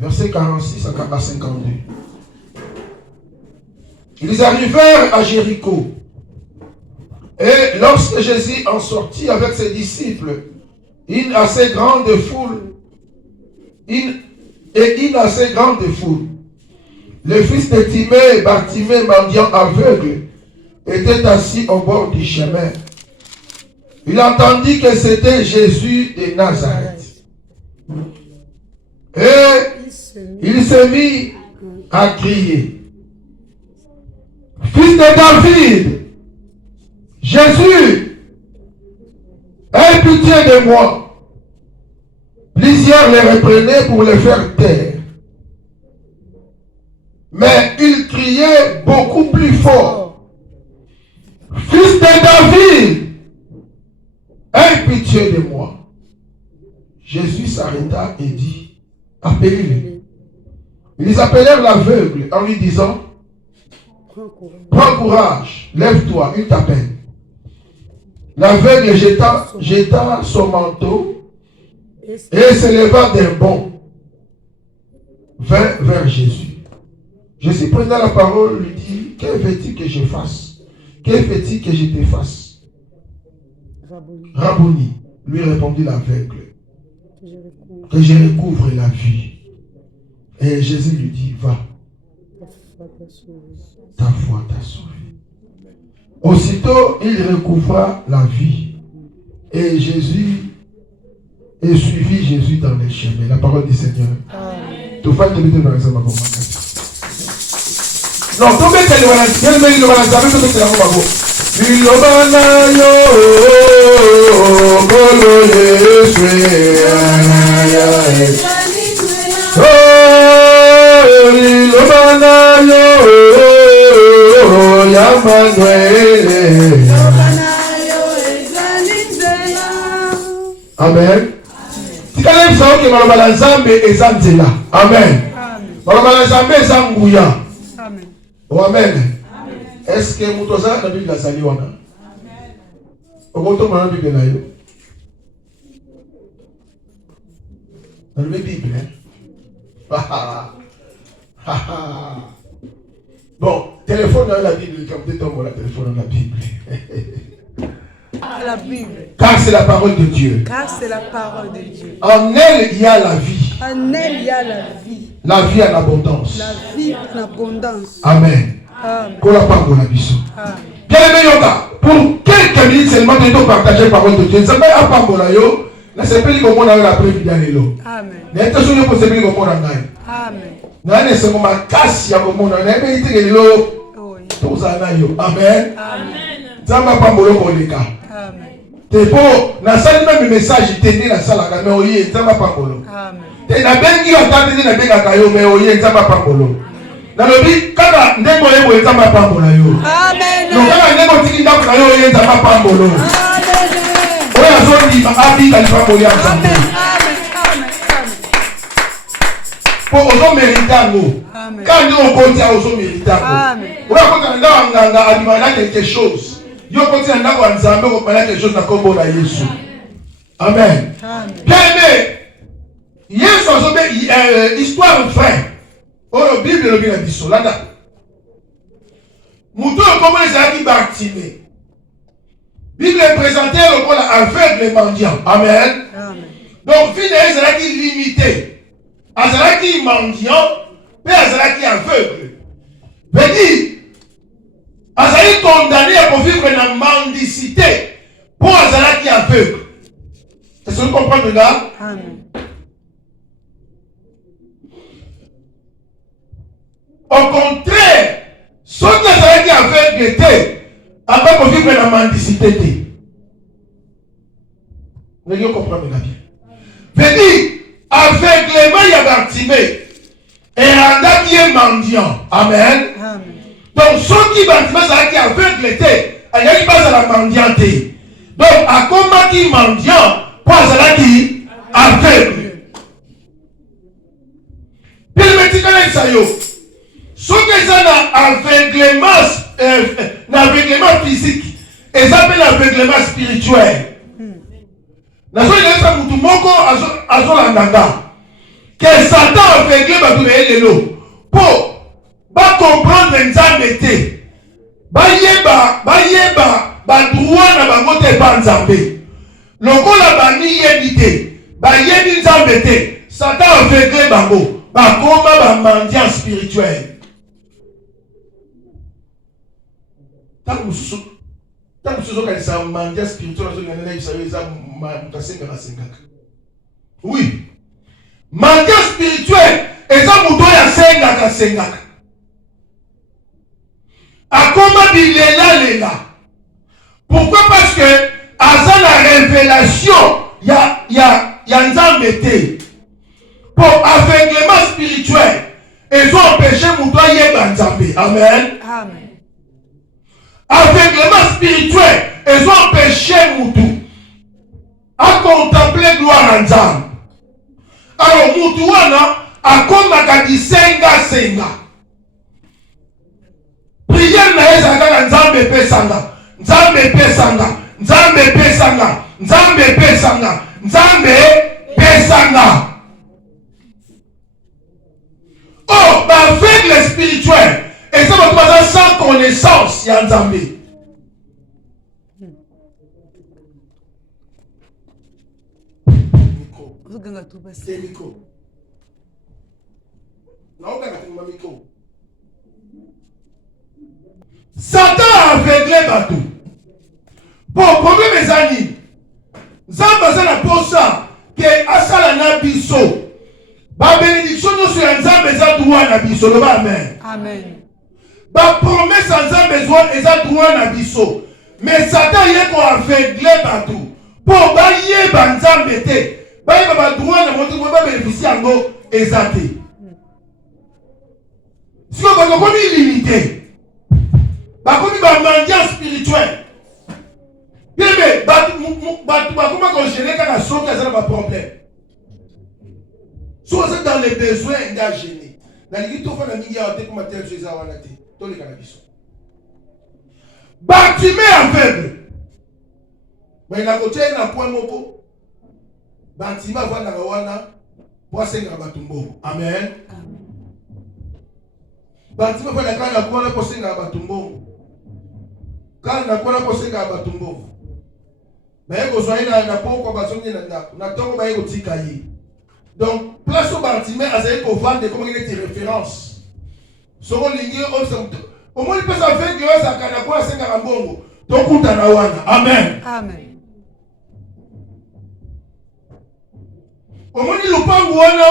Verset 46 à 52. Ils arrivèrent à Jéricho. Et lorsque Jésus en sortit avec ses disciples, une assez grande foule, le fils de Timée, Bartimée, mendiant aveugle, était assis au bord du chemin. Il entendit que c'était Jésus de Nazareth. Et il se mit à crier: Fils de David, Jésus, aie pitié de moi. Plusieurs les reprenaient pour les faire taire. Mais il criait beaucoup plus fort: Fils de David, aie pitié de moi. Jésus s'arrêta et dit: Appelez-le. Ils appelèrent l'aveugle en lui disant: Prends courage, lève-toi, il t'appelle. L'aveugle jeta son manteau et se leva d'un bond, vint vers Jésus. Jésus prenant la parole lui dit: Que veux-tu que je fasse? Que veux-tu que je te fasse? Rabboni, lui répondit l'aveugle, que je recouvre la vue. Et Jésus lui dit: Va, ta foi t'a sauvé. Aussitôt, il recouvra la vie. Et Jésus et suivit Jésus dans les chemins. La parole du Seigneur. Tu fais te mettre dans les hommes. Non, tu mets tes lois. Quel mérite le balançage? Tu mets tes lois. Il le banayo, bolo yeswe, anayo. Oh, il le banayo. Amen. Si quand ça que malobala nzambe eza nzela. Amen. Malobala nzambe eza nguya. Amen. Oh amen. Est-ce que mutoza na Bible azali wana? Amen. Okoto na Bible na yo. Na Bible Bon, téléphone dans la Bible, comme peut-être la téléphone dans la Bible. La Bible. Car c'est la parole de Dieu. Car c'est la parole de Dieu. En elle, il y a la vie. En elle, il y a la vie. La vie en abondance. La vie en abondance. Amen. Amen. Pour la parole de la mission. Amen. Bien-aimé Yoga, pour quelques minutes seulement, nous devons partager la parole de Dieu. Ça va à parole yo. La sepeli comme on a la prévu d'Anelo. Amen. Mais tu sais que sepeli comme on a gagné. Amen. Nane se moma kasi ya komona na ebe itike lelo tozana yo. Amen. Amen. Zamba pambolo koleka. Amen. Tepo na sali même message tende na sala ka me oye zamba pambolo. Amen. Te na bengi otande na benga ka yo me oye zamba pambolo. Na lobi kaka ndemo yebo zamba pambolo yo. Amen. No kaka ndemo tiki ndako ka yo oye zamba pambolo. Amen. Oya zondi ma abi ka pambolo ya zamba. Pour ozo méritango. Quand nous continue ozo méritango. On va continuer à alimenter quelque chose. Yo continue à nzambe ko parler quelque chose na kombo na Yesu. Amen. Bien aimé. Yesu ozo be histoire vraie. Oh Bible le bien biso landa. Muto comme les amis Bartimée. Bible est présenté comme aveugle et mendiant. Amen. Donc vie est là qui limité. Azalaki mendiant, mais Azalaki aveugle. Veut dire, Azalaki condamné à vivre dans la mendicité pour Azalaki aveugle. Est-ce que vous comprenez là? Amen. Au contraire, ceux qui Azalaki aveugle étaient, après pour vivre dans la mendicité. Vous comprenez là bien. Veut dire, aveuglement, il y a Bartimée. Et Randa qui est mendiant. Amen. Amen. Donc, ceux qui Bartimée, c'est qui aveugle était, il n'y a pas à la mendianté. Donc, à comment qui mendiant, pour ça qui aveugle. Puis le métier que ça yo. Ceux qui sont dans aveuglement physique, ils appellent l'aveuglement spirituel. Nazo ileta mtu moko azolandanga. que Satan aveugle bato na lelo pour ba comprendre nzambe te bayeba ba droit na bango te pa nzambe lokola bani yebi te bayebi nzambe te Satan aveugle bango bakoma ba mendiant spirituel tant que kanisa mendiant spirituel oui mendiant spirituel eza muto ya sengaka akoma bilela pourquoi parce que aza la révélation ya nzambe te pour aveuglement spirituel ils ont empêché muto ayeba nzambe amen aveuglement spirituel ils ont empêché mutu à contempler gloire à nzambe alors mutu wana akomaka disenga prière na ezaka nzambe pesanga oh baveugle spirituel et ça va pas sans connaissance ya nzambe Satan a aveuglé bateau. Bon, problème mes amis. Zamba za na posa que asala na biso. Ba bénédiction no sur nzambe za droit na biso. Le amen. Amen. Ba promesse nzambe zo eza droit na biso. Mais Satan yé ko aveuglé bateau. Pour ba yeba nzambe te. Ba yeba ba droit na moto ba bénéficier yango ezate. Si on va comme illimité. Bakomi ba mendiant spirituel. Bébé, comment qu'on gêne quand la sauce a un problème. Soit dans les besoins d'un gêné. Dans les gens qui ont mis à comme tel chose à wanate. Tous les cannabis. Bâtiment aveugle. Mais la côté na point moko. Bâtiment va na wana. Pour senga batumbo. Amen. Bâtiment va na kana kwa pour senga batumbo. Quand na kwa pour senga batumbo. Mais vous soyez na poko bazongi na tongo ba yeko tikayi. Donc place au bâtiment azali ko vendre comme une référence. Soro lingi au moins il peut ça faire que ça kana kwa senga mbongo. Tokuta na wana. Amen. Amen. Au moins il lupangu wana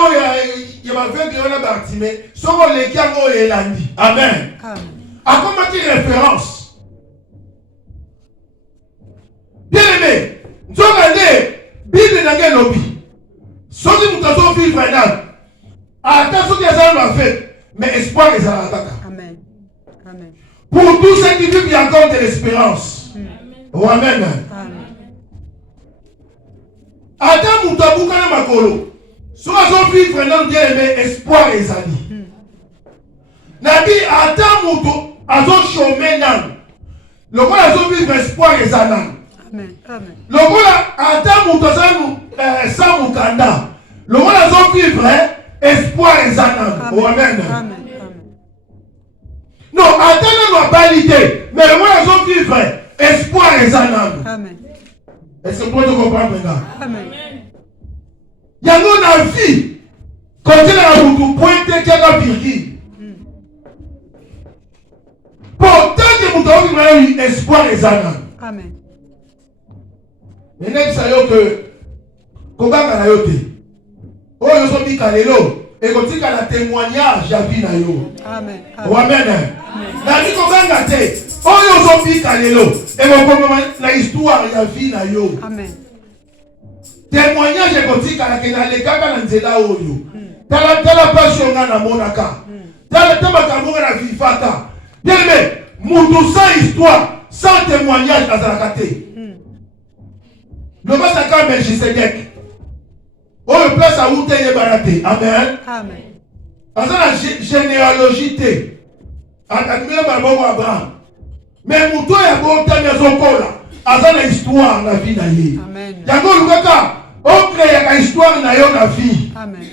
ya baveugle wana bâtiment. Soro leki yango elandi. Amen. Amen. A comment dire référence? Bien aimé, nous avons Bible n'a lobby. Ceux qui nous avons vivre maintenant, attention qu'ils ont fait, mais espoir ils ont attaqué. Amen. Amen. Pour tous ceux qui vivent, il y a encore de l'espérance. Oh, amen. Adam Moutabu Kana Makolo. Ceux qui ont vivre maintenant, bien aimé, espoir ils ont dit. Nabi Adam Moutou, ils ont chômé nan. Le roi ils ont vivre espoir ils ont nan. Amen. Amen. Le roi Adam Moutabu sans Moukanda. Le roi ils ont vivre espoir ils ont nan. Oh, amen. Amen. Non, Adam n'a pas l'idée. Mais le roi ils ont vivre espoir ils ont nan. Amen. Est-ce que vous pouvez comprendre maintenant? Amen. Il y a une vie. Quand il y a un pointé qui a virgule. Pourtant, que vous avez eu espoir et zana. Amen. Mais n'est-ce pas que comment on a yoté? Oh, nous sommes dit qu'allélo. Et quand il y a un témoignage, j'ai vu na yo. Amen. Amen. La vie comment on a été? Oh, nous sommes dit qu'allélo. Et comment la histoire, j'ai vu na yo. Amen. Témoignage est comme si quand il y a les gars qui ont là oyo. Tala passion na monaka. Tala makambo na vivaka. Bien aimé, mutu sans histoire, sans témoignage dans la kate. Le massacre Melchisedec. Oh, le place à où t'es baraté. Amen. Amen. Dans la généalogie t'es. Admire ma bon Abraham. Mais mutu ya bon t'es maison kola. Dans la histoire la vie d'ailleurs. Amen. Yango lukaka. On crée une histoire na yo na vie. Amen.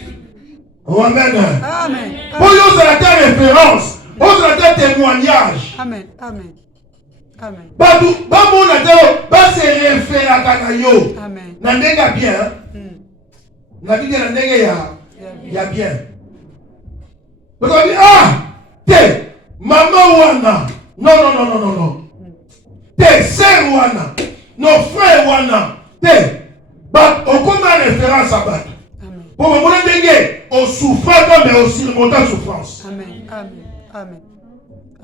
Oh, amen. Amen. Pour nous, c'est la référence. Pour nous, c'est un témoignage. Amen. Amen. Amen. Badou, bamou na teo, ba se réfère à Kanayo. Amen. Na ndenga bien. Na Bible na ndenga ya bien. Vous avez dit, ah, te, maman wana. Non. Te, sœur wana. Nos frères wana. Te, bat, on commence référence à bat. Pour me montrer dengue, on souffre mais aussi remonter la souffrance. Amen. Amen.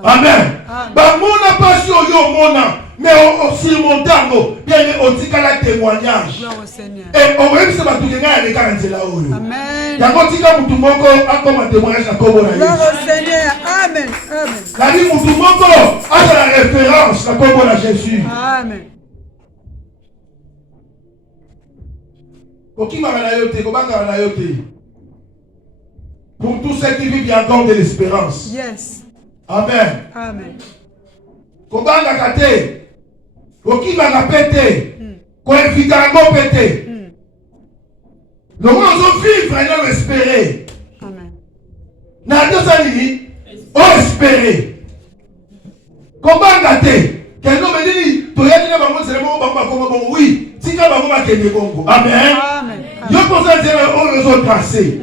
Amen. Bah, mon passion yo mona, mais on surmonte bien on dit qu'à la témoignage. Et on va se battre tout gagner avec un là haut. Amen. D'abord si quand tout moko a comme témoignage à Kobo la. Gloire au Seigneur. Amen. Amen. La vie tout moko a la référence à Kobo la Jésus. Amen. Pour qui m'a la yote, comment la yote? Pour tous ceux qui vivent encore de l'espérance. Yes. Amen. Amen. Kobanga kate. Kokiba na pete. Ko invita ngo pete. Le monde on vivre et non espérer. Amen. Na deux années, on espérer. Kobanga te. Kendo medini to yaki na bango c'est le moment bamba comme bon oui. Tika bango ma kende bongo. Amen. Amen. Yo pense dire on les autres tracés.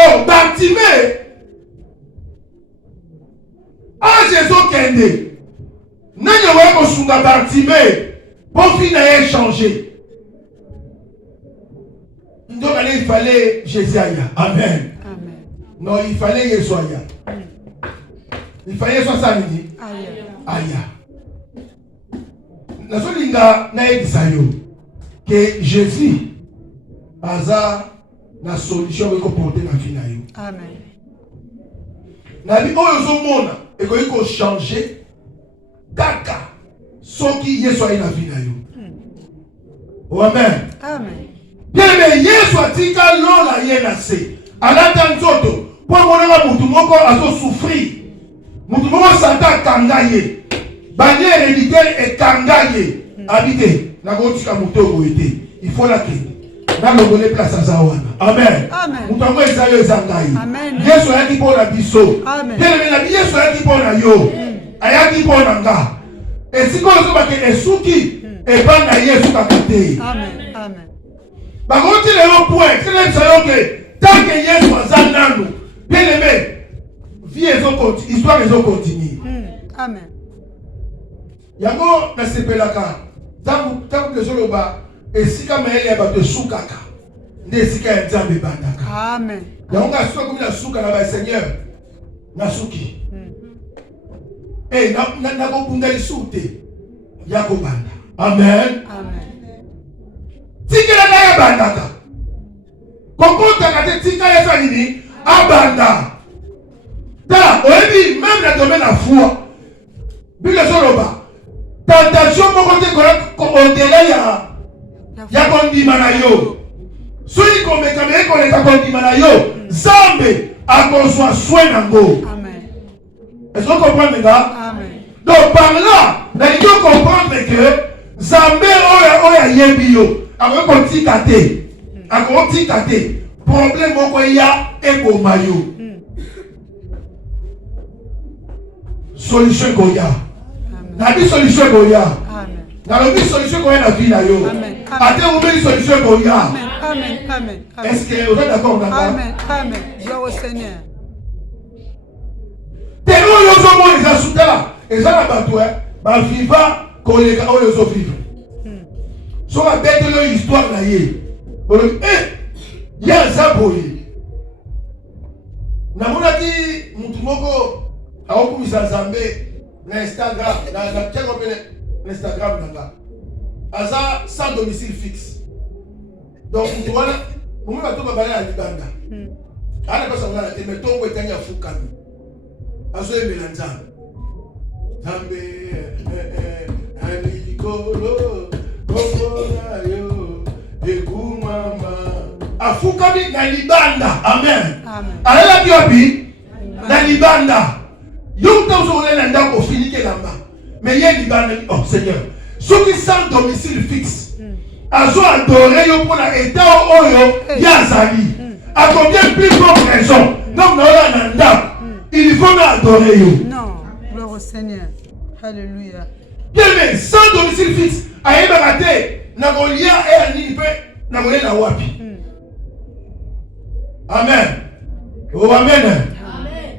Oh, Bartimée. Ah, Jésus Kende. N'a pas de Bartimée. Pour finir, changer. Donc, il fallait Jésus. Amen. Amen. Non, il fallait Jésus. Il fallait Jésus. Aïe. La seule linga n'a que Jésus a la solution pour porter la vie. Amen. Na bi oyo zomona ekoki changer kaka soki Yesu ayi na vie na yo. Oh, amen. Amen. Bien mais Yesu atika lola ye na se. Alata nzoto po monanga mutu moko azo souffrir. Mutu moko santa kanga ye. Banye héréditaire et kanga ye. Habité na kotika mutu okoete. Il faut la clé. Na longole place à Zawana. Amen. Amen. Mutango ezayo ezangai. Amen. Yesu ayaki pona biso. Amen. Bien mais Yesu ayaki pona yo. Ayaki pona nga. Esiko zo bake esuki ebanga Yesu kakate. Amen. Amen. Bakoti le point, c'est le sayo que tant que Yesu azananu. Bien aimé. Vie ezo continue, histoire ezo continue. Amen. Yango na sepelaka. Tangu bezoloba esika mayele ya bato sukaka nde esika ya nzambe bandaka. Amen. Yango nga suka komi na suka na ba Seigneur na suki. Na kobunda lisu te ya kobanda. Amen. Amen. Tikela na ya bandaka. Kokotaka te tika ya sa nini abanda. Ta oyebi même na domaine la foi. Bile soloba. Tentation moko te au-delà ya kondima na yo. Soki komekame ekoleka kondima na yo, Nzambe akozwa soin nango. Amen. Est-ce que vous comprenez ça? Amen. Donc par là, il faut comprendre que Nzambe oya yebi yo, akotika te. Akotika te. Problème moko ya eboma yo. Solution koya. Na bi solution koya. Amen. Na lo bi solution koya na vie na yo. Amen. Ate vous bi solution koya. Amen. Amen. Amen. Est-ce que vous êtes d'accord avec ça? Amen. Amen. Gloire au Seigneur. Tellement yo zo mo les asutela. Eza na bato ba viva koleka oyo zo vivre. So ba bête lo histoire na ye. Ya zaboye. Na mona ki mutu moko aokumisa Nzambe na Instagram, na tchango pele Instagram nanga. Aza sans domicile fixe. Donc tu vois là, pour moi tout va aller à Libanda. Ala ko sanga te metongo etanya fukami. Azo emela Nzambe. Nzambe alikolo kokona yo ekumama. Afukami na Libanda. Amen. Amen. Ala ki wapi? Na Libanda. Yo t'as osé la ndako finike lamba. Mais il y a Libanda. Oh Seigneur. Ceux qui sont domicile fixe, ils ont adoré pour l'état où Yazali. À combien plus forte raison? Donc, il faut adorer. Non, gloire au Seigneur. Alléluia. Bien, mais sans domicile fixe, à Eberate, Nagolia et Anipe, Nagolia na Wapi. Amen. Oh, amen.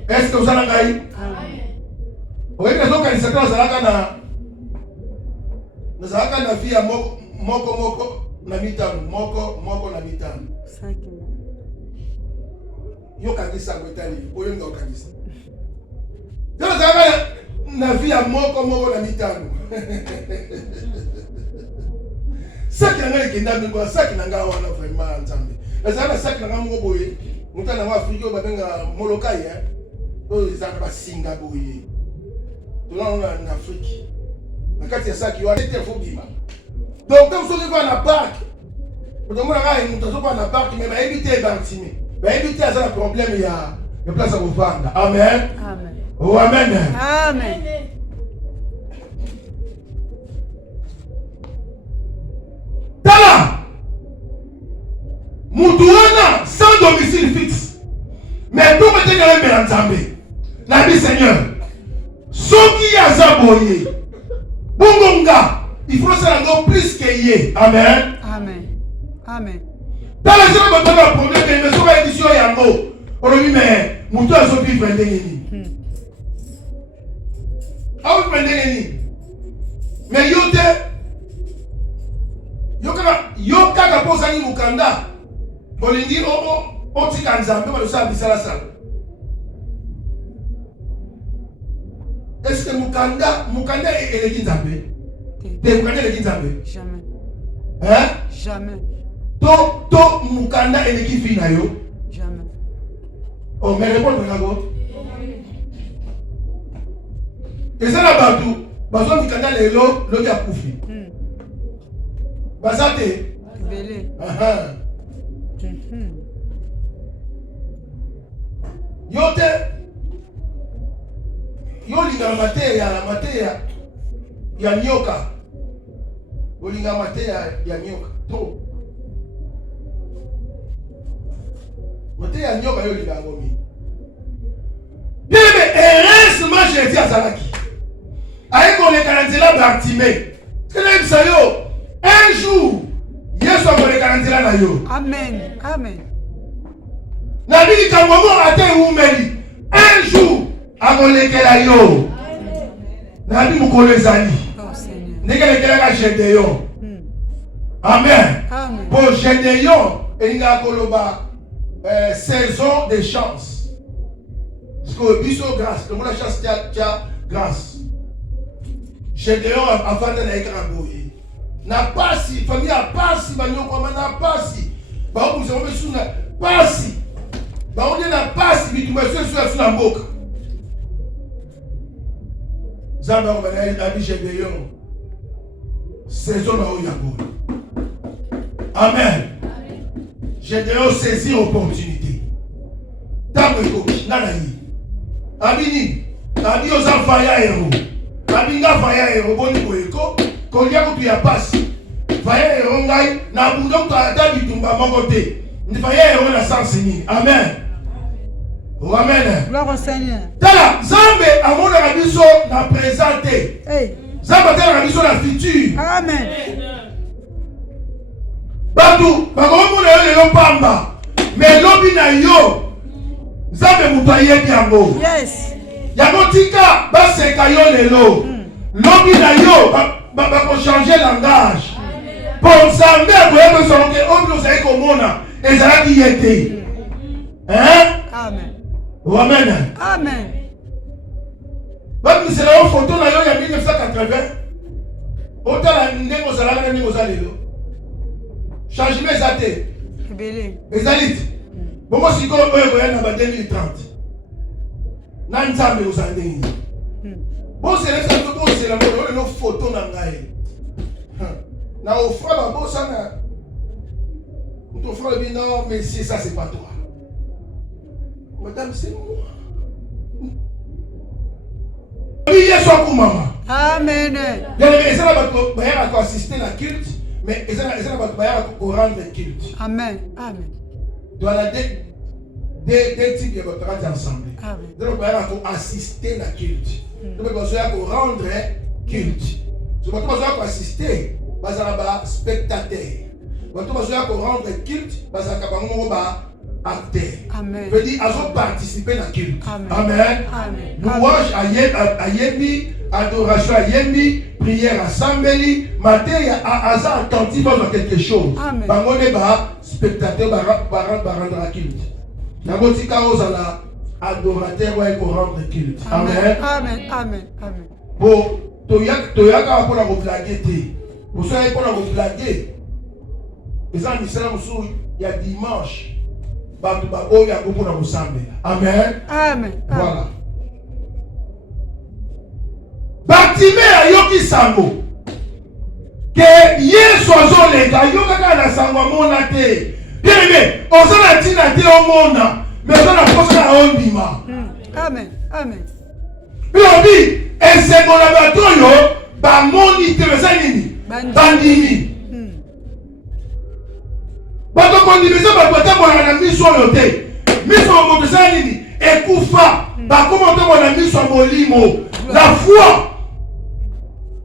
Est-ce que vous avez un Amen. Oui, les organisateurs, vous avez un vie à Moko, Namitano, Moko, Namitano. Yo kanisa ngotali, oyo ndo kanisa. Yo zaka na vie ya moko na mitano. Saki nanga kenda ngwa saki nanga wana vraiment nzambe. Ezala saki nanga mo boye, mutana wa Afrika babenga molokai oyo zaka basinga boye. Tolana na Afrique. Nakati ya saki wa tete fobima. Donc comme soki va na parc. Otomona ka mutazo pa na parc mais ba éviter bantime. Ben, évitez à ça le problème, il y a une place à vous vendre. Amen. Amen. Oh, amen. Amen. Tala. Moutouana sans domicile fixe. Mais tout le monde est ensemble. La vie Seigneur. Ceux qui a zaboyé. Bungonga. Il faut ça plus que yé. Amen. Amen. Amen. Dans la journée, on a un problème, mais sur l'édition, il y a un mot. On dit, mais Moutou a sorti le Vendéni. Ah oui, Vendéni. Mais Yoka a posé un Mukanda. On lui dit, oh, tu as un zambe, on le sait, c'est la salle. Est-ce que Mukanda est le Kinzambe? Mukanda est le Kinzambe? Jamais. Hein? Jamais. To Mukanda et l'équipe finale. Jamais. Oh, mais réponds-moi. Et ça là-bas tout. Bazo Mukanda les lots, l'eau qui a pouffé. Bazate. Belé. Yote. Yolinga mateya ya nyoka. Yolinga mateya ya nyoka. To. Mate ya nyoka yo linga ngomi. Bien mais heureusement j'ai dit à Zalaki. Aïe qu'on les quarantaine Bartimée. Que là ça yo un jour Yesu a les quarantaine na yo. Amen. Amen. Na bili kangomo ate umeli. Un jour a les kela yo. Na bi mukolo ezali. Oh Seigneur. Ndeke kela ka Gédéon. Amen. Amen. Pour Gédéon elinga koloba saison des chances. Parce que biso grâce, le monde la chance tia grâce. Gédéon avant de naïka boye. Na pasi, famille a pasi, banyo koma na pasi. Ba vous avez suna pasi. Ba on na pasi bitumba sur na mboka. Zamba ko bana abi Gédéon. Saison na oya boye. Amen. Gédéon saisi l'opportunité. Tant que Nanaï. Abini. Abi aux enfants ya héros. Abinga faya héros. Boni boyeko. Kolia ko tu ya passe. Faya héros ngai. Na bundon to ata bitumba mongote. Ni faya héros na sans ni. Amen. Oh, amen. Gloire au Seigneur. Tala. Zambe amona rabiso na présenté. Hey. Zambe tala rabiso na futur. Amen. Batu, bakomona yo lelo pamba. Mais lobi na yo. Zambe mutu ayebi yango. Yes. Yango tika baseka yo lelo. Lobi na yo bako changer langage. Pour Zambe akoyeba soloke obi ozali komona ezalaki ye te. Hein? Amen. Oh, amen. Amen. Bamisela yo photo na yo ya 1980. Otala ndenge ozalaka na ndenge ozali lelo. Changement ezate. Belé. Ezalite. Bongo sikoyo oyo koya na ba 2030. Na nzambe ozali. Bosela ça to bosela mo no photo na ngai. Na ofra ba bosana. On frère dit non mais si ça c'est pas toi. Madame c'est moi. Oui, Yesu akumama. Amen. Bien aimé, ça va assister à la culte, mais ça va rendre culte. Amen. Amen. Dans la des types de votre ensemble. Donc, on va assister à la culte. Donc, on va rendre culte. Donc, on va assister à spectateur. Donc, on va rendre culte parce qu'on va acteur. Amen. Veut dire, on va participer à la culte. Amen. Louange à Yémi, adoration à Yémi, prière à Sambeli, matin à attentif à quelque chose. Amen. On va spectateur va rendre la culte. La botika osala adorateur wa ko rendre culte. Amen. Amen. Amen. Amen. Bon, toyaka pour la blaguer té. Pour ça pour la blaguer. Les amis c'est musu ya dimanche. Ba oyo ya pour la musambe. Amen. Amen. Voilà. Batime ayoki sango. Que Yesu azolega yoka na sango mona te. Bien aimé, on s'en a dit à Dieu au monde, mais on a posé à Ondima. Amen. Amen. Puis on dit, et c'est mon abattoir, bah mon itinéraire, bandini. Bah donc on dit, mais ça va pas être mon ami sur le thé. Mais sur mon design, et Koufa, bah comment mon ami sur mon limo. La foi.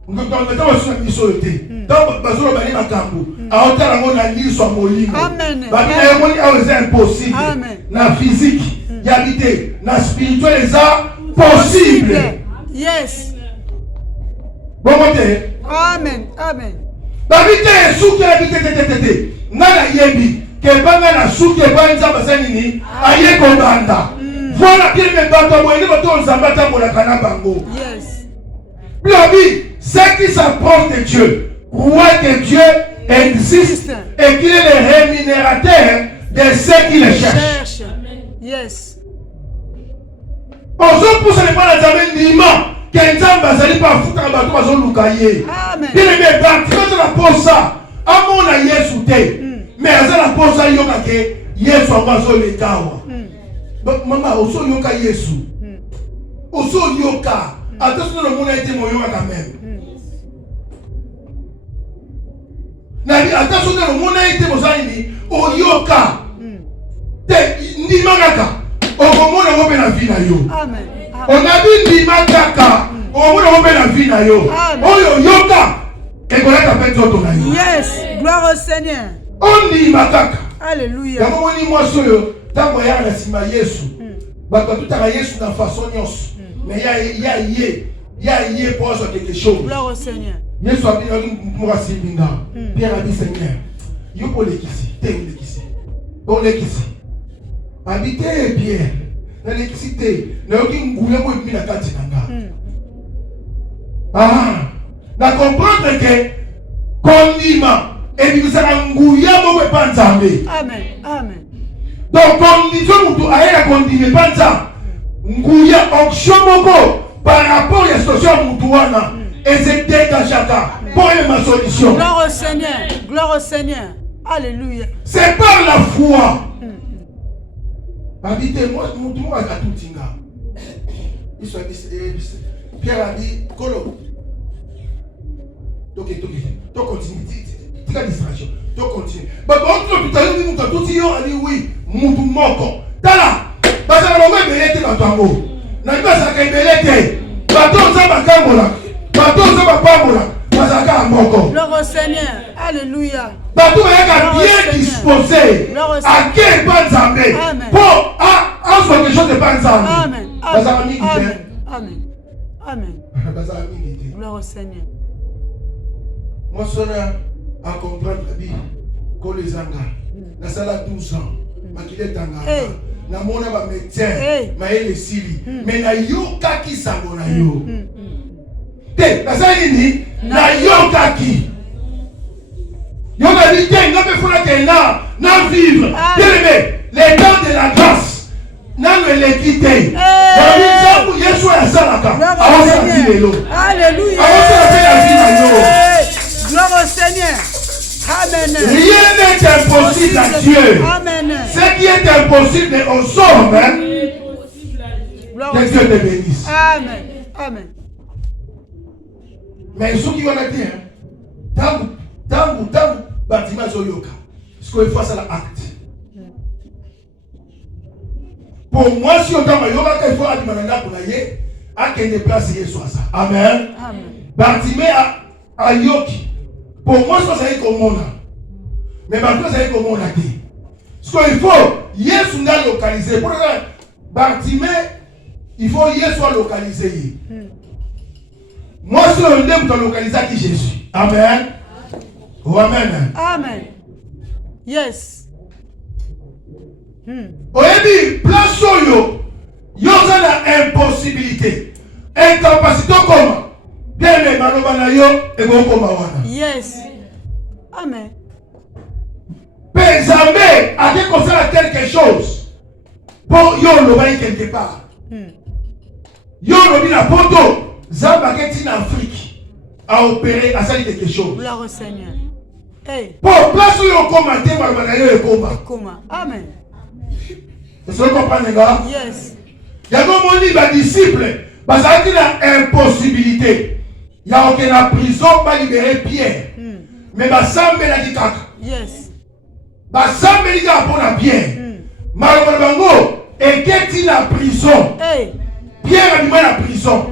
Nous mettons sur la mission de thé. Donc, bazo bali makambo. A hauteur mon ami sur mon limo. Amen. Bah bien mon c'est impossible. Amen. Na physique, yalité, na spirituel ça possible. Yes. Bon côté. Amen. Amen. Bah vite souki habité. Ngana yebi ke banga na souki banza basanini aye kondanda. Voilà bien mes bateaux moi ni bateau nzambata mo la kana bango. Yes. Puis ceux qui s'approchent de Dieu croient que Dieu existe et qu'il est le rémunérateur de ceux qui le cherchent. Yes. Ozo pousse les pas dans l'imam que Nzamba zali pas foutre bateau bazo lukaye. Amen. Bien aimé bâtiment la posa amona Yesu te. Mais azala posa yoka ke Yesu abazo le kawa. Maman oso yoka Yesu. Oso yoka. Attention le monde a été mon yoka quand même. Attention le monde a été mon zani o yoka. Te ndimagaka. Okomona ngobe na vie na yo. Amen. On a dit ndimagaka. Okomona ngobe na vie na yo. Oyo yoka. Ekolaka pe toto na yo. Yes. Gloire au Seigneur. On ndimagaka. Alléluia. Yango woni mwaso yo tango ya na sima Yesu. Bato tutaka Yesu na façon nyonso. Mais il y a pour quelque chose. Gloire au Seigneur. Yesu a dit moi Simbinga. Pierre a dit Seigneur. Yo pour l'équisi, t'es l'équisi. Pour l'équisi. Habiter Pierre. Dans l'équisité, na yoki ngouya mo epina kati nanga. Ah, na comprendre que kondima et puis ça ngouya mo epa nzambe. Amen. Amen. Donc condition mutu aera kondime panza. Ngouya onction moko par rapport à la situation mutuana et c'est dégagata pour ma solution. Gloire au Seigneur. Gloire au Seigneur. Alléluia. C'est par la foi. Habitez moi mutuana à tout tinga. Il soit dit Pierre a dit Colo. Donc continue. Tu as distraction. Donc continue. Mais bon tout à l'heure nous tout dit oui mutu moko. Tala. Parce que l'homme est belé dans ton mot. N'a pas ça qu'il belé te. Bateau ça va cambola. Bateau ça va pambola. Masaka moko. Gloire au Seigneur. Alléluia. Bateau est bien disposé. À quel pas zambé. Pour à quelque chose de pas zambé. Amen. Amen. Amen. Amen. Gloire au Seigneur. Moi serais à comprendre la Bible. Que les Angas. La salle 12 ans. Makile Tanga. Na mona ba médecin maele sili mais na yoka ki sango na yo te na nini na yoka ki yoka ni te ngabe funa ke na vivre bien aimé les temps de la grâce na le quitter na nzabu Yesu ya salaka awasa dilelo alléluia awasa la vie na yo gloire au Seigneur. Amen. Rien n'est impossible à Dieu. Amen. Ce qui est impossible aux hommes, que Dieu te bénisse. Amen. Amen. Mais ceux qui ont dit, tangu, bâtiment zoyoka. Parce qu'il faut ça l'acte. Pour moi, si on t'a dit, il faut admirer pour l'aller, à quelle place il soit ça. Amen. Bâtiment à yoki. Pour moi, ça c'est comme on a. Mais maintenant, ça c'est comme on a dit. Parce qu'il faut, hier, on a localisé. Pour le bâtiment, il faut hier soit localisé. Moi, si on aime ton localiser qui Jésus. Amen. Oh, amen. Amen. Yes. Oyebi, place yo, yo a impossibilité. Incapacité comment? Bien les malobana yo, et bon comme wana. Yes. Amen. Pézamé a dit qu'on fait quelque chose. Pour yo le voyez quelque part. Yo le la poto. Zamba qui est en Afrique a opéré à ça quelque chose. Gloire au Seigneur. Hey. Pour place où on commenté malobana yo et comment? Amen. Est-ce que vous comprenez là? Yes. Il y a comme dit les disciples, parce qu'il y a impossibilité. Il y a aucune prison pour libérer Pierre. Mais Bassambe l'a dit kaka. Yes. Bassambe l'a dit pour la Pierre. Malheureusement, et qu'est-il la prison? Pierre a dit la prison.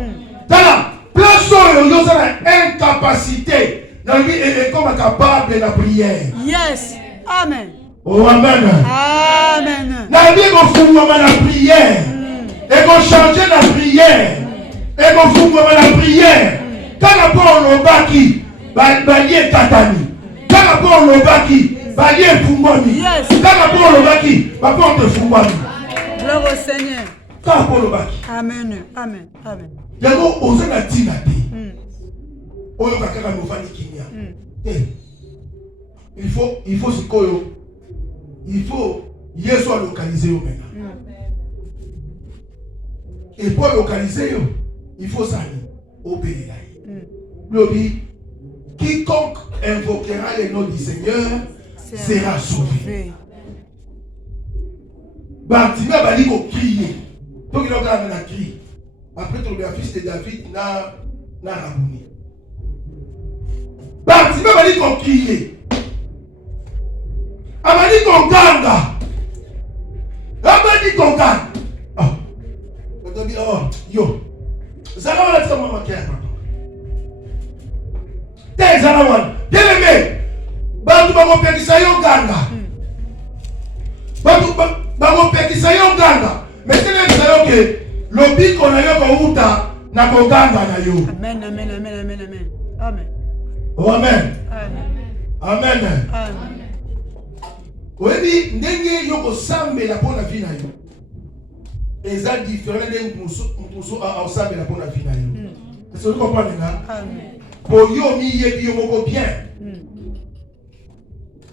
Dans la place où il y a une incapacité, dans lui est comme capable de la prière. Yes. Amen. Oh, amen. Amen. La vie qu'on fout la prière. Et qu'on change la prière. Et qu'on fout la prière. Quand la parole au baki, balier katani. Quand la parole au baki, balier fumami. Quand la parole au baki, ma porte fumami. Gloire au Seigneur. Quand la parole au baki. Amen. Amen. Amen. Yango oser na tina te. Oyo kakaka mofani kimia. Il faut ce koyo. Il faut Yesu soit localisé maintenant. Et pour localiser, il faut ça obéir. Lobby, quiconque invoquera le nom du Seigneur sera sauvé. Bartimée va dire qu'on crie. Donc il a un cri. Après tu le fils de David n'a rabouni. Bartimée va dire qu'on crie. Amadi Konganga. Amadi Konganga. Oh, yo. Zala wala tsa mama kia papa. Te zala wala. Bien aimé. Bantu bango pekisa yo ganga. Bango pekisa yo ganga. Mais c'est là que yo ke lobi kona yo ko uta na ko ganga na yo. Amen, amen, amen, amen, amen. Amen. Oh amen. Amen. Amen. Amen. Oyebi ndenge yoko sambela pona vie na yo. Eza différent de mutuso a sambela pona vie na yo. Est-ce que vous comprenez là? Amen. Pour yo mi yebi yo moko bien.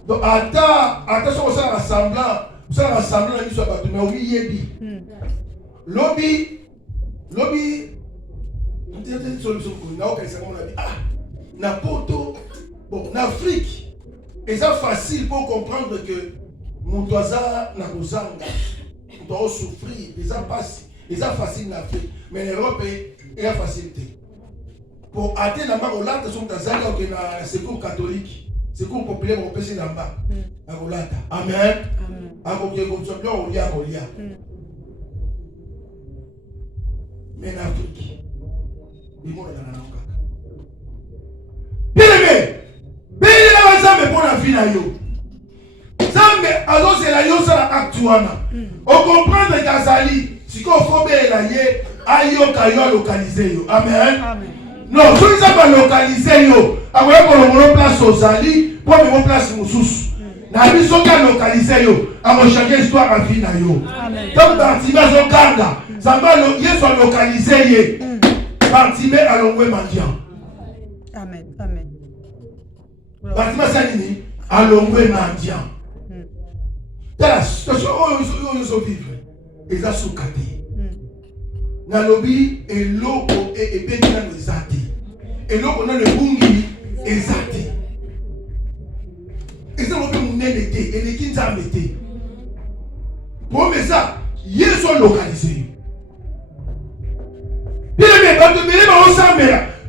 Donc attention ça rassemblant, ça rassemblant na biso bato mais oui yebi. Lobby peut-être solution pour na oka ça na bi na poto bon en Afrique. Et c'est facile pour comprendre que mon doisa n'a pas zanga, on doit souffrir, c'est facile en Afrique, mais en Europe il y a facilité. Pour atteindre la marolate, sont Tanzanie ou na secours catholique, secours populaire on peut se lamba, marolate. Amen. Amen. Comme ça bien on lia. Mais en Afrique, il monde dans la langue. Bien aimé. Zambe pour la vie na yo. Zambe alors c'est la yo ça la actuana. On comprend que Kazali, si qu'on faut bien la yé, ayo kayo localiser yo. Amen. Amen. Non, si ça va localiser yo, après qu'on le place aux ali, pour me place mususu. Na biso ka localiser yo, amo chaque histoire à vie na yo. Amen. Donc Bartimée zo kanga, Zamba yeso localiser yé. Bartimée alongwe mendiant. Amen. Amen. Bartimée Sanini, alongwe mendiant. La situation où ils sont vivre, ils ont soukati. Nalobi et l'eau et bénin les ati. Et l'eau qu'on a le bungi et zati. Ils ont fait mon été et les kinza mété. Pour ça, ils sont localisés. Bien mais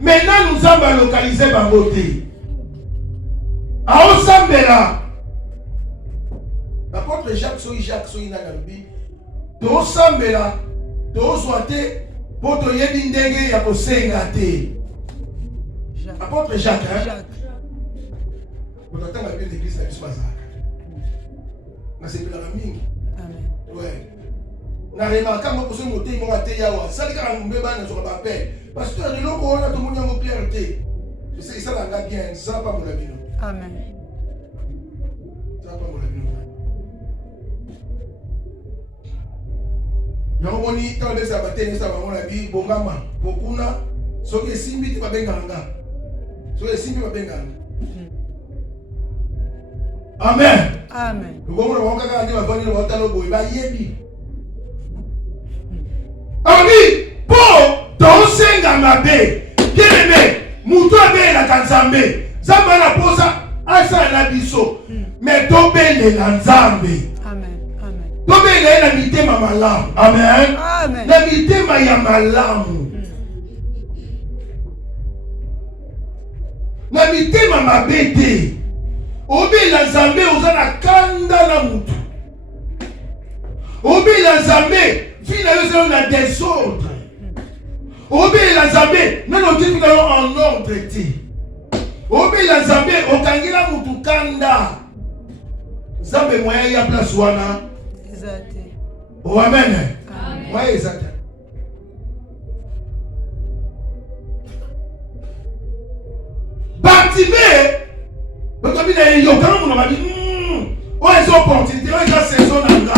maintenant nous sommes localiser bango te. Aosambela. Apôtre Jacques Soyi Nanambi. Tosambela. Toswate. Poto yebi ndenge ya kosenga te. Apôtre Jacques, hein? On attend la vie de l'église, c'est pas ça. C'est plus la mingi. Ouais. Na remarqué moi pour ce moté moi te yawa. Ça dit quand on me bat sur ma paix. Parce que le loco on a tout le monde en clarté. C'est ça la bien, ça pas mon avis. Amen. Ça pas mon avis. Yango ni tant de ça bater ça mon avis bongama. Bokuna soki simbi te babenganga. Soki simbi babenganga. Amen. Amen. On dit, pour ton senga mabe, bien aimé, moutou abe la kanzambe, zamba la posa, asa la biso, mais tobe le lanzambe. Amen. Amen. Tobe le la mitema malamu. Amen. Amen. La mitema ya malamu. La mitema mabete. Obi la Zambé ozana kanda na mutu. Obi la Zambé fina yo na désordre. Obi la Zambé nano tifi na yo en ordre ti. Obi la Zambé okangila mutu kanda. Zambé moya ya place wana. Exacte. Oh amen. Amen. Moya exacte. Bartimée donc, il y a des gens qui dit, oh, les opportunités, oh, les saisons nanga,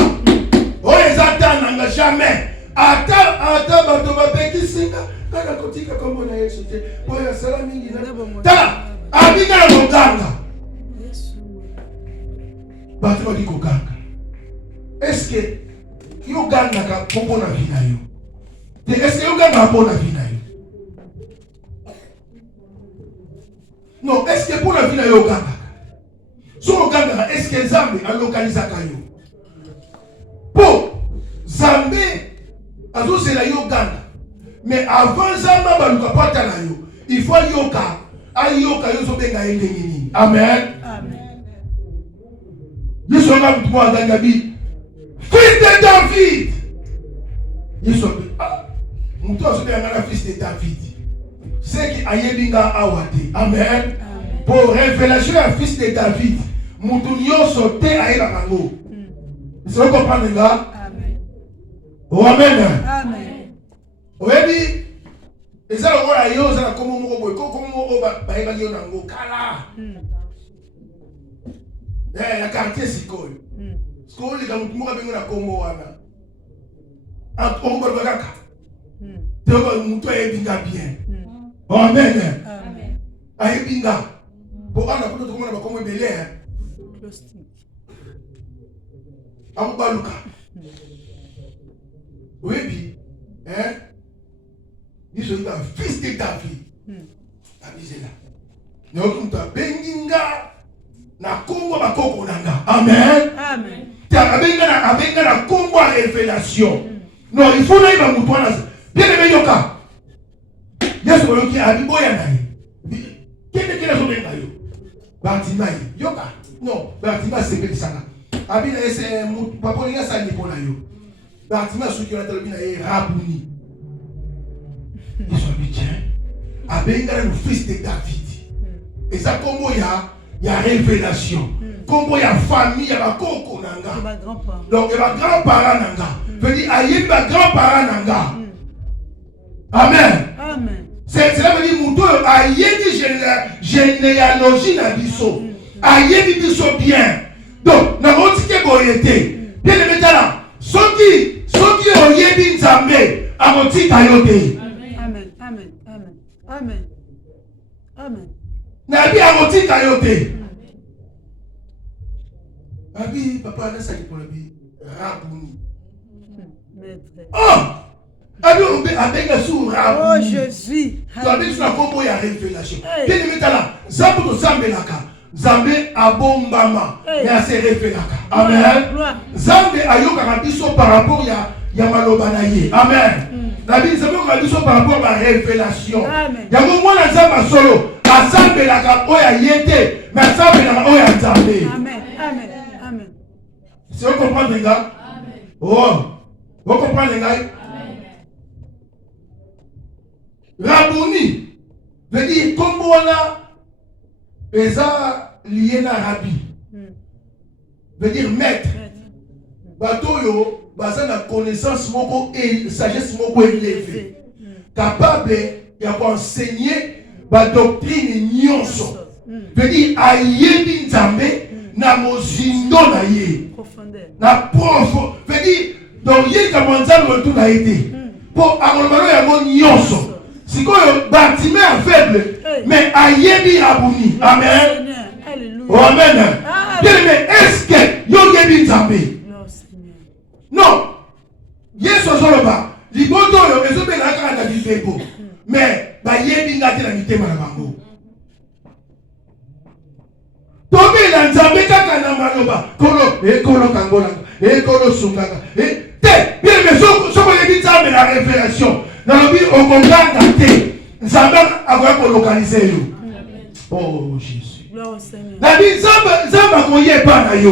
oh, les attentes nanga, jamais. Attends, bateau qui singa, quand la côté comme on a échoué, oh, il y a salami, tala, abina la monganga. Bateau dit koganga. Est-ce que yo ganga ka popo na vida yo? Est-ce que yo ganga pour la vida yo? Non, est-ce que pour la vie, il y a un ganga? Est-ce que Zambé a localisé Kayo? Pour Zambé, c'est la Yoganda. Mais avant Zambé, il faut Yoka. Ayoka, Yosobenga, Amen. Amen. Yusoma, moi, Gangabi, fils de David. Yusoma, Mouton, fils de David. C'est qui a yébinga awate. Amen. Pour révélation à fils de David, Moutounio sauté à Elango. Vous comprenez là? Amen. Oh amen. Amen. Oui, et ça le roi yo ça comme mo comme ba yo nango kala. La quartier Sikol. Sikol les gamu mo ka bengo na Congo wana. En Congo bakaka. Donc moutou yébinga bien. Oh, amen. Amen. Aïbinga. Pour aller pour tout le monde, comme belé. Ambaluka. Oui, hein? Ils sont fils de David. David là. Nous sommes benginga na Congo bakoko nanga. Amen. Amen. Abenga na Congo à révélation. Non, il faut naïba moutoana. Bien aimé yoka. Yesu qui a dit boya naï. Qu'est-ce que les autres naï? Bartimaï. Yoka. Non, Bartimaï c'est que ça là. Abina c'est papa ni ça ni pour naï. Bartimaï ce qui a été naï Rabouni. Ils sont bien. Abenga le fils de David. Et ça Congo il y a révélation. Congo il y a famille, il y a bakoko nanga. Donc il y a grand-parents nanga. Veut dire aïe ba grand-parents nanga. Amen. Amen. C'est cela veut dire mouto aïe di généalogie na biso. Aïe di biso bien. Donc na otike boyete. Bien le metala. Soki oyebi nzambe amotika yote. Amen. Amen. Amen. Amen. Amen. Na bi amotika yote. Abi papa na saki pour bi Rabouni. Oh! Oh Jésus. Tu as dit que la combo y a révélation. Bien aimé là, Zambo Zambelaka, Zambé abombama, mais à se révélaka. Amen. Zambé ayoka rabiso par rapport ya malobanaye. Amen. La Bible, c'est qu'on a dit par rapport à la révélation. Il y a un moment dans ça, solo. Assemble la oya yete, mais assemble la oya nzambe. Amen. Amen. Amen. Si vous comprenez, les gars? Oh, vous comprenez, les gars? Rabouni veut dire comme on a lié à Rabbi. Veut dire maître. Batoyo, basé la connaissance moko et sagesse moko élevée. Capable d'enseigner la doctrine nyonso. Veut dire ayebi nzambe na mozindo na ye. Na profond. Veut dire donc yé kamonzalo retour na été. Pour akolobalo yango nyonso. Si quoi bâtiment faible, mais ayebi abuni. Amen. Oh, amen. Mais est-ce que yo yebi nzambe? Non. Yeso zoloba. Liboto yo ezo be na kaka na bibebo. Mais ba yebi ngati na mitema na bango. Tobe na nzambe kaka na maloba. Kolo kangola. Kolo sungaka. Te, bien mais so yebi nzambe na révélation. Dans le but, on comprend que nous avons localisé. Oh Jésus. La vie, Zamba ne pas na yo.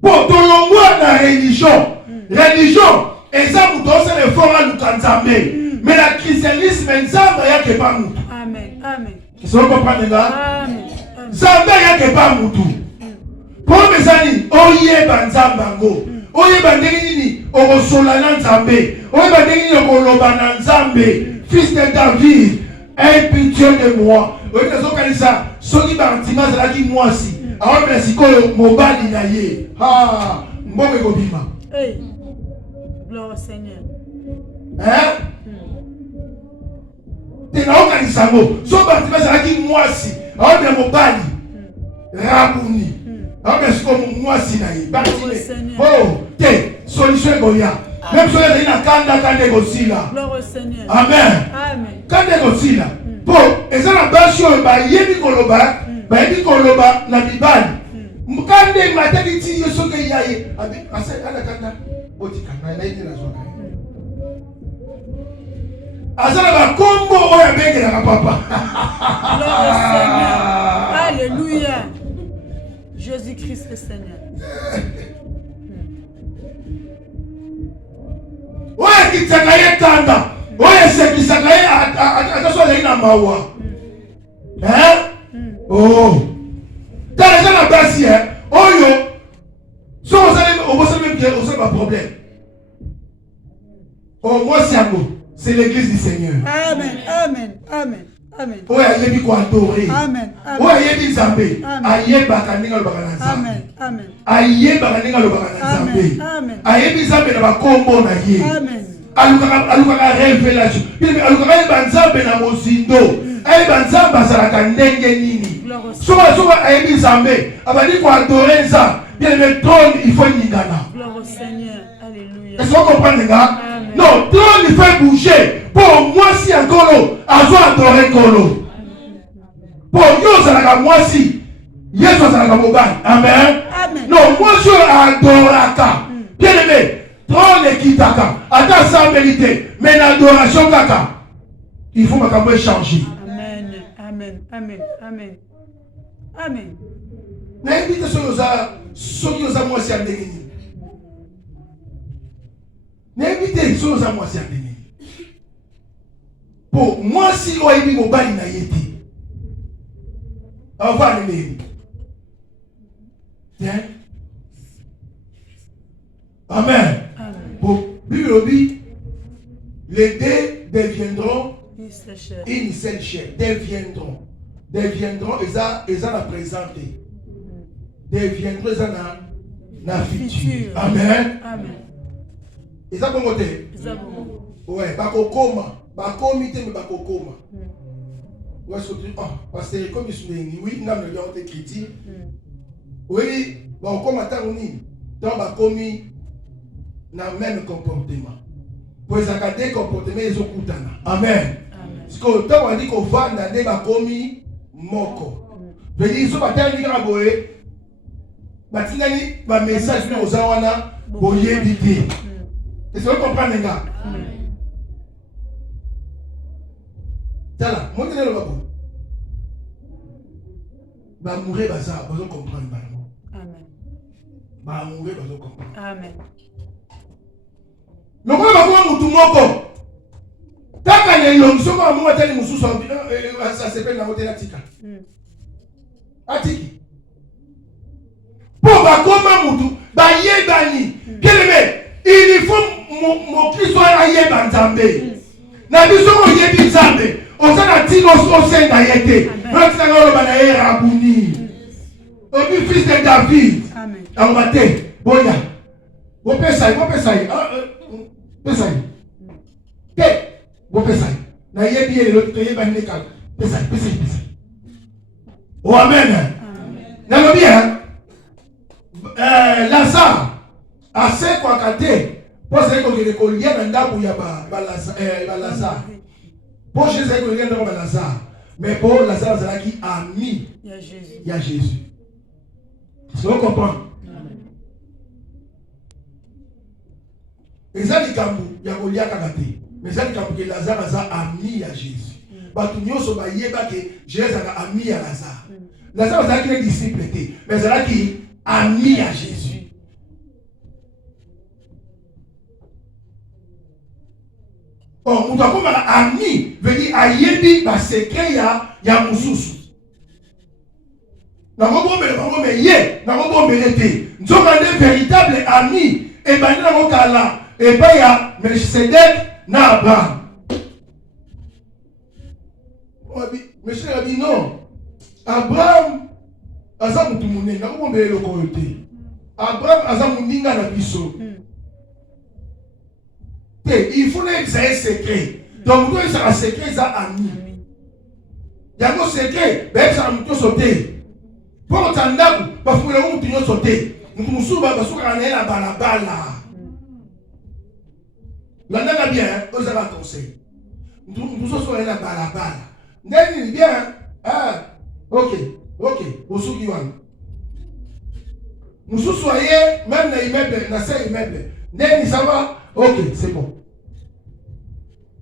Pour ton longwa na religion. Religion, et ça vous donne le fort à l'Ukanzambe. Mais la christianisme, Zamba ya ke pas moutou. Amen. Amen. Vous comprenez là? Amen. Zamba ya ke pas moutou. Pour mes amis, oye banzambango. Oye bandeli nini okosola na nzambe. Oye bandeli nini okoloba na nzambe. Fils de David, aie pitié de moi. Oye nazokanisa soki bantima azalaki mwasi awamela sikoyo mobali na ye. Mbongo ekobima. Gloire au Seigneur. Te naokanisa ngo so bantima azalaki mwasi awamela mobali rabuni. Est-ce que moi si te solution goya même si il y a kanda gosila. Gloire au Seigneur. Amen. Amen. Kanda gosila. Bon, et ça la base ba yebi koloba na bibali. Mukande mateli ti yeso ke yaye. Asa ala kanda otika na ina na zoka. Azala ba kombo oya benge na papa. Gloire au Seigneur. Alléluia. Jésus-Christ le Seigneur. Ouais, qui t'agaye tanda. Ouais, c'est qui s'agaye attention à la mawa. Hein? Oh. T'as déjà la base hier. Oh yo. Si on sait même bien, on sait pas problème. Oh, moi c'est l'église du Seigneur. Amen. Amen. Amen. Amen. Oh, il y a quoi adorer. Amen. Oh, il y a des zambé. Aïe, bakaninga le bakanazambe. Amen. Amen. Aïe, bakaninga le bakanazambe. Amen. Aïe, bizambe na bakombo na ye. Amen. Alukaka révélation. Puis alukaka banzambe na mozindo. Aïe, banzambe azalaka ndenge nini. Soba aïe bizambe. Abali ko adorer ça. Bien le trône il faut ningana. Gloire au Seigneur. Alléluia. Est-ce que vous comprenez là? Non, trône il fait bouger. Pour moi si un colo, azo adorer colo. Pour yo zalaka moi si, yeso zalaka mobali. Amen. Amen. Non, moi je adoraka. Bien aimé, trône kitaka. Ata sans vérité, mais l'adoration kaka. Il faut makambo changer. Amen. Amen. Amen. Amen. Amen. Na invite soki oza moi si andengeni. Na invite soki oza moi si andengeni. Pour moi si oyebi mobali na ye te ava nemeni. Amen. Pour Bible les deux deviendront une seule chair. Deviendront eza na présenté. Deviendront eza na futur. Amen. Amen. Eza bongo te. Ouais, bakokoma. Bakomi te me bakokoma. Ouais, parce que comme je suis oui, n'a me été critique. Oui, bakokoma tango nini. Donc bakomi na même comportement. Pour les académiques comportement ils ont kutana. Amen. Parce que tant on dit qu'on va dans des bakomi moko. Veut dire ils sont pas tellement raboé. Batinani ba message aux awana boyebi te. Est-ce que vous comprenez, les gars? Tala, moi, je ne sais pas. Bah, mourir, bah, ça, vous comprendre. Amen. Bah, mourir, vous comprendre. Amen. Le monde va voir tout le monde. Tant qu'il y a un homme, moi, je vais vous ça s'appelle la montée d'Atika. Atiki. Pour bah, comment Moutou, bah, yébani. Il faut mon Christ soit yébanzambe. Na biso ko yebi nzambe osana tino osenda yete ntina ngolo bana era abuni obi fils de David amen amate boya bo pesa pesa ke bo pesa na yebi ele lo to yeba ndeka pesa oh amen na lo bien Lazare ase kwa kate. Pour ça que ko lié na ndabu ya Lazare. Pour Jésus ko lié na Lazare. Mais pour Lazare c'est là qui ami il y a Jésus. Vous comprenez? Et ça dit kambu ya ko lié kakate. Mais ça dit kambu que Lazare a ami à Jésus. Batu nyoso ba yeba que Jésus a ami à Lazare. Lazare c'est là qui est disciple mais c'est là qui ami à Jésus. Oh, nous avons ami, veut dire ayebi ba secret ya mususu. Na ngombe ye, na ngombe lete. Nous sommes des véritables amis et ben na ngokala et ben ya Melchisedec na Abraham. Monsieur a dit non. Abraham aza mutu munene, na ngombe loko yote. Abraham aza muninga na biso. Il faut que ça ait secret. Donc, nous avons un secret, ça ami. Il y a un secret, mais ça a sauté. Pour t'entendre, parce que nous avons sauté. Nous avons sauté la balabala. Nous avons bien, nous avons un conseil. Nous avons sauté la balabala. Nous avons bien, ok, au sous-kiwan. Nous soyez, même dans l'immeuble, dans ces immeubles. Nous savons, ok, c'est bon.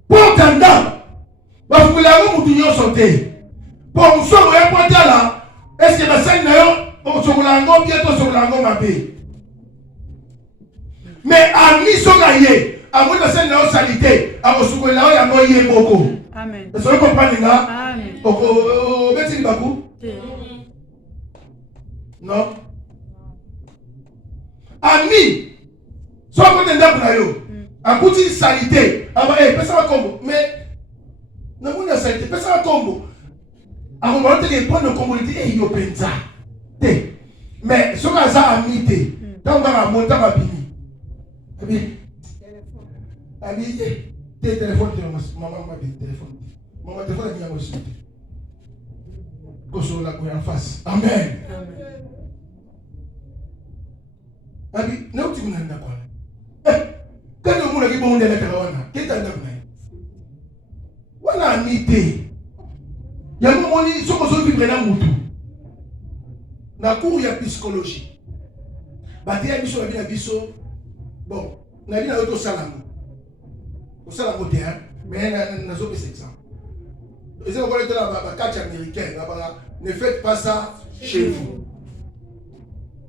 Pour t'entendre, parce que là où nous sauté. Pour nous sommes répondus là, est-ce que la scène n'a pas sur l'angle bientôt sur l'angle mapé? Mais à mi-sogaye, à moi la scène n'a pas salité, à mon soukou là, il y a moyen beaucoup. Amen. Est-ce que vous comprenez là? Amen. Au Bétil Bakou? Non. Ami, soit vous êtes là pour a kuti salité aba pesa kombo mais na muna salité pesa kombo a on va te prendre kombo dit yo penza te mais so ka za amité donc ba monta ba bini abi te téléphone de maman ma téléphone ni yango site ko so la ko en face amen abi na uti muna ndakwa quand on a dit bon, on est là, qu'est-ce que tu as dit? Voilà, amité. Il y a un moment où ils sont vivre dans le monde. Dans le cours, il y a psychologie. Il y a un biso. Bon, on a dit dans l'autre salam. Au salam, mais on a un autre exemple. Et c'est encore le catch américain. Ne faites pas ça chez vous.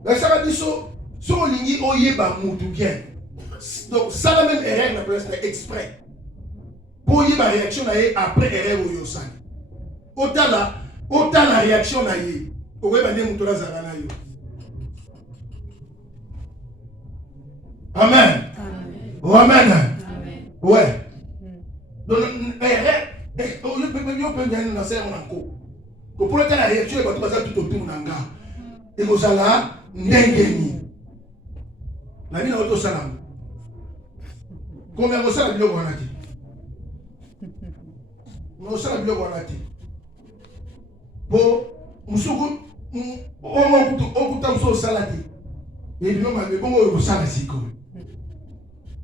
Mais ça va dire si on ligne au yéba moutou bien. Donc, ça la même erreur, c'est exprès. Pour y ma réaction après erreur au yosan. Autant la réaction na y. Au web ande mutola zarana yo. Amen. Oh, amen. Ouais. Donc, erreur. Yo peut gagner dans ça on encore. Pour la réaction, il va tout tout autour nanga. Et vous allez ndengeni. La vie na auto salam. Combien de ça le on a dit? Nous sommes le on a dit. Bon, nous sommes au bout de salade. Et nous avons bon au salade si comme.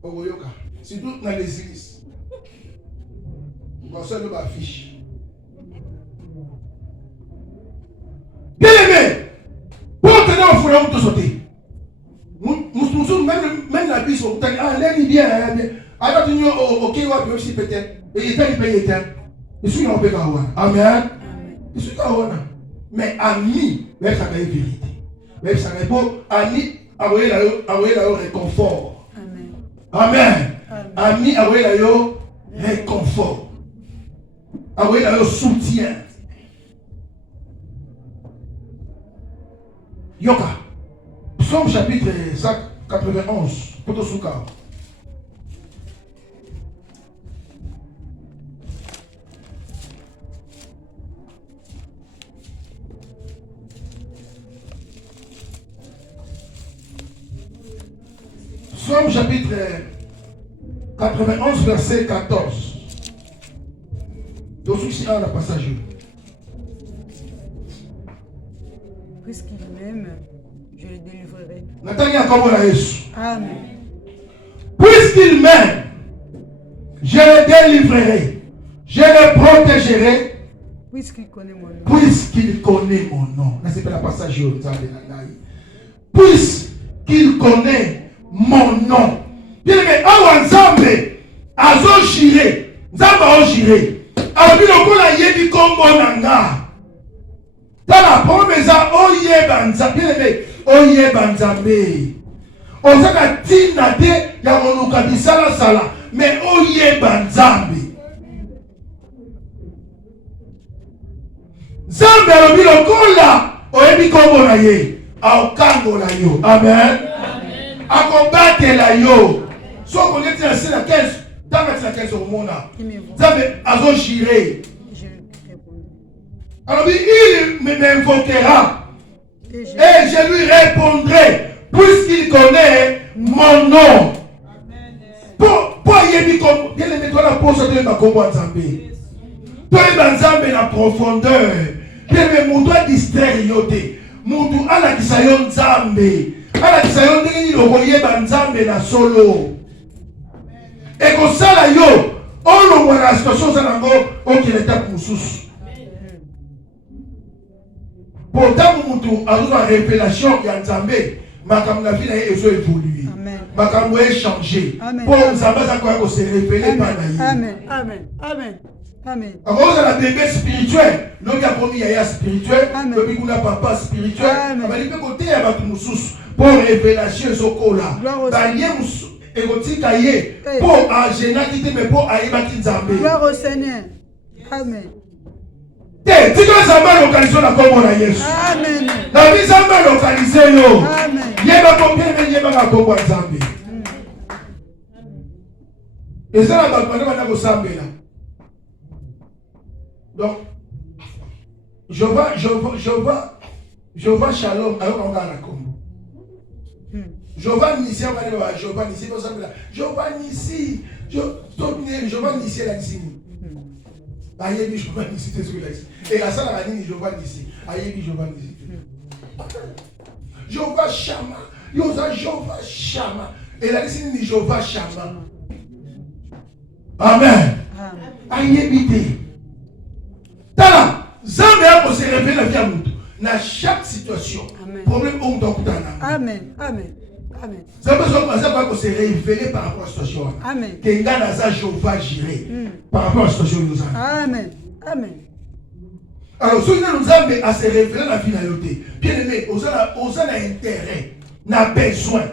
Au yoka. C'est tout dans les églises. Nous sommes le affiche. Bien aimé. Pour tenir au foulon de sauter. Nous Même la bus, on dit, ah, l'air est bien. Alors, tu dis, ok, ouais, aussi peut-être. Et il est je suis en paix. Amen. Je suis en paix. Mais ami, même ça va être vérité. Même ça va être ami, envoyer la réconfort. Amen. Ami, envoyer la réconfort. Envoyer la soutien. Yoka. Psaume chapitre 91. Potosuka. Psaume chapitre 91, verset 14. Donc, ici, on a passage. Puisqu'il m'aime, je le délivrerai. Amen. Puisqu'il m'aime, je le délivrerai. Je le protégerai. Puisqu'il connaît mon nom. Puisqu'il connaît mon nom. Là, c'est pas la passage. Puisqu'il connaît mon nom. Bien aimé, Awanzambe, Azo Jiré, Zamba Jiré, Abino Kola Yebi Kombo Nanga. Dans la promesse, Oye Banzambe, bien aimé, Oye Banzambe. Ozaka Tina de Yamonuka Bisala Sala, mais Oye Banzambe. Zambe Abino Kola, Oyebi Kombo na ye, Aokango la yo. Amen. Akombate la yo. So qu'on est dans la 15, dans la 15 au monde. Zambe Azo Jiré. Alors il m'invoquera et je lui répondrai puisqu'il connaît mon nom. Pour y comme bien aimé toi la pose de ma combo Nzambe. Toi Nzambe la profondeur. Bien aimé mon doigt distraire yote. Mon doigt à la kisayon Nzambe. À la kisayon ndenge le voyer Nzambe na solo. Et comme ça là yo, on le voit la situation ça nango on qui l'étape mususu. Pourtant, nous avons une révélation qui a Nzambe, makambo na vie na ye ezo évoluer. Makambo a changé. Pour Nzambe ça quoi se révéler par na. Amen. Amen. Amen. Amen. Alors, on a bébé spirituel. L'homme qui a promis yaya spirituel, le bigou n'a papa spirituel. Mais il peut côté à battre musus pour révélation sokola. Balien érotique aye pour à génatité mais pour aye baki Nzambe. Gloire au Seigneur. Amen. Tu dois localiser la combo na Yesu. Amen. La vie Nzambe localiser yo. Amen. Yeba combien mais yeba la combo Nzambe. Et ça la bande na ko sambela. Donc je vois Shalom alors on va la combo. Je vois Nissi, on va dire je vois Nissi pour sambela. Je vois Nissi. Je vois Nissi là ici. Ayebi je vois Nissi c'est celui-là ici. Et la salle a dit je vois Nissi. Ayebi je vois Nissi. Je vois Shama. Yosa je vois Shama. Et la ici dit je vois Shama. Amen. Ayebi te. Tala, Zambe a se révéler la vie à nous. Dans chaque situation. Problème où on doit couper. Amen. Amen. Amen. Ça peut se révéler par rapport à la situation. Amen. Que Ngana Jehovah Jiré par rapport à la situation nous avons. Amen. Amen. Alors, si nous avons à se révéler dans la vie de l'autre, bien aimé, on a intérêt, on a besoin,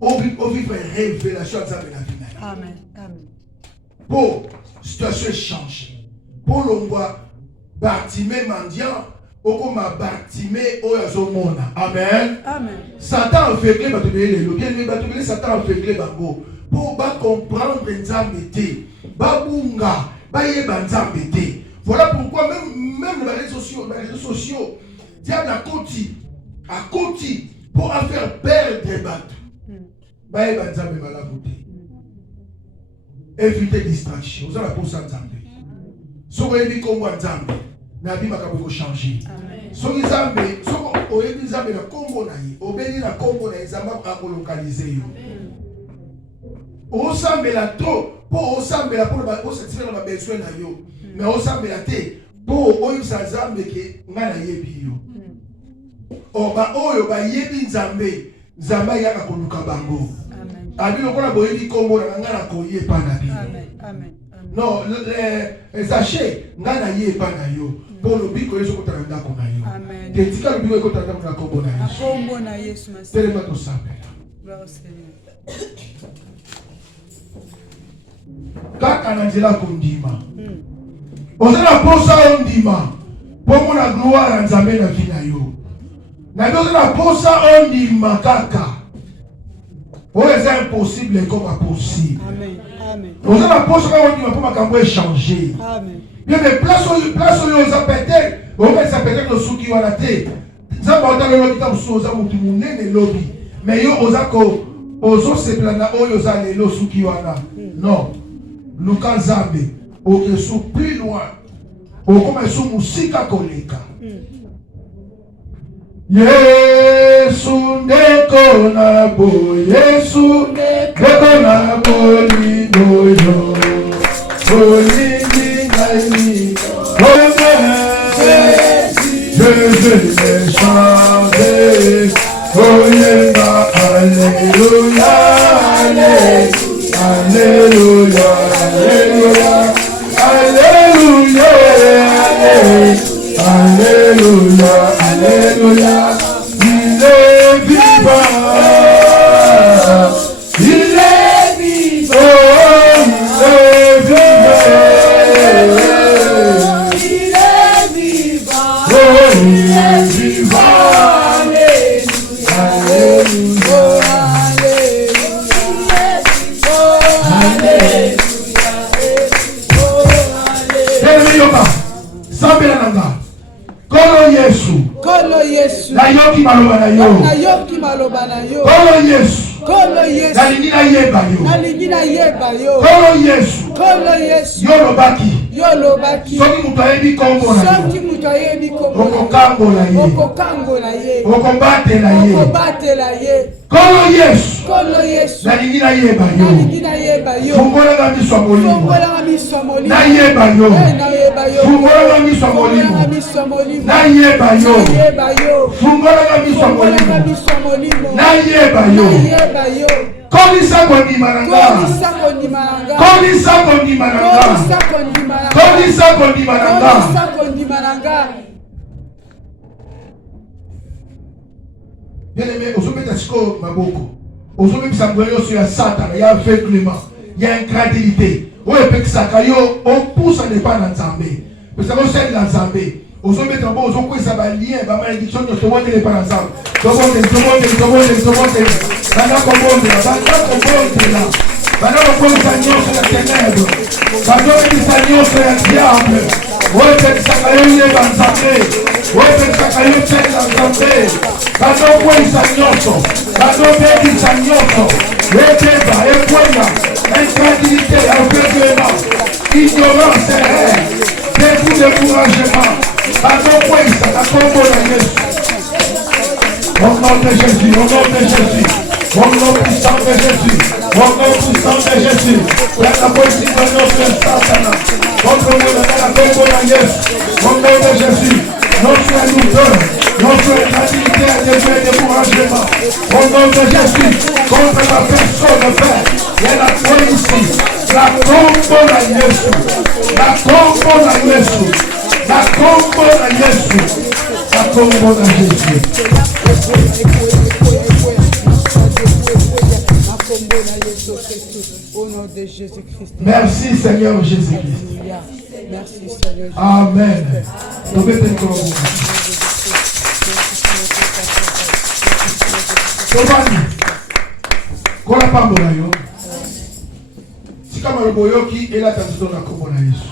on vivre une révélation dans la vie. Amen. Amen. Pour la situation change. Pour l'ombre, Bartimée mendiant, au Bartimée, au Yazomona. Amen. Amen. Satan a fait que le bien aimé, Satan a fait que pour comprendre Nzambe te, babunga, bayeba Nzambe te. Voilà pourquoi même les réseaux sociaux, diable a côté pour faire perdre des bateaux. Bayeba Nzambe malaboute. Éviter distraction. Vous allez pour ça Nzambe. Si vous avez dit qu'on voit Nzambe, Nabi Makabo faut changer. Si vous avez dit Nzambe na Congo na yi, obéi na Congo na Nzambe a localiser yo. Osambela trop pour osambela pour satisfaire ma besoin na yo. Mais osambela te pour oyisa Nzambe ke ngana yebi yo. Oba oyo ba yebi Nzambe Zamba yaka koluka bango. Abi lokola boyebi kombo na ngana koye pa na bi. Amen. Non, sachez, ngana ye pa na yo. Pour le biko yeso kotana ndako na yo. Amen. Te tika le biko kotana na kombo na Yesu. Kombo na Yesu Masihi. Telema to sape. Gloire au Seigneur. Kaka na nzela kondima. Ozela posa ondima. Pomo na gloire nzambe na vie na yo. Na ozela posa ondima kaka. C'est impossible comme possible. Amen. Nous allons poser on dit pas comment changer. Amen. Bien mais place où on a pété, on va s'appeler le sou qui va la tête. Ça va dans le lobby dans sous ça mutu munene lobby. Mais yo ozako ozo se plana oyo za le lo sou qui va là. Non. Luka Zambe o que sou plus loin. O comme sou musika koleka. Yesu ndeko na bo, Yesu ndeko na bo lidoyo, bolini naimi, je vais chanter, oyema, alléluia, alléluia, alléluia, alléluia, alléluia, alléluia, il est vivant, il est vivant, il est vivant, il est vivant, alléluia, alléluia, alléluia. Kolo Yesu. Na yoki maloba na yo. Kolo Yesu. Nalingi na yeba yo. Kolo Yesu. Yo lobaki. Soki mutu ayebi kombo na ye. Okokangola ye. Okobatela ye. Kolo Yesu. Nalingi na yeba yo. Fungola nga miso ya molimo. Na yeba yo. Fungola nga miso ya molimo. Na yeba yo. Fungola nga miso ya molimo. Na yeba yo. Kolisa kondima na nga. Bien aimé, aujourd'hui siko maboko. Aujourd'hui bisangwelo sur ya Satan, ya aveuglement, ya incrédulité. Oye pekisaka yo, on pousse ne pas na Nzambe. Parce que c'est na Nzambe. Aujourd'hui tambo ozokwesa ba lien ba malédiction to monde ne pas na Nzambe. To monde. Bana komonde la. Bana komonde nyonso ya ténèbres. Bana komonde nyonso ya diable. Oye pekisaka yo ne ba Nzambe. Oye pekisaka yo tena na Nzambe. Bana komonde nyonso. Bana komonde nyonso. Weteba, ekwenda, incrédulité, aveuglement, ignorance, découragement. Bana komonde la combo na Yesu. Au nom de Jésus, au nom de Jésus, au nom puissant de Jésus, au nom puissant de Jésus, la politique de notre Satan, contre la combo na Yesu, au nom de Jésus, notre douleur, notre incrédulité et découragement, au nom de Jésus, contre la personne Père, et la police, la combo na Yesu, la combo na Yesu, la combo na Yesu, la combo na Jésus. Au nom de Jésus-Christ. Merci Seigneur Jésus-Christ. Merci Seigneur. Amen. Kola pambo na yo. Sika malobo yoki ela tanzito na kombo na Yesu.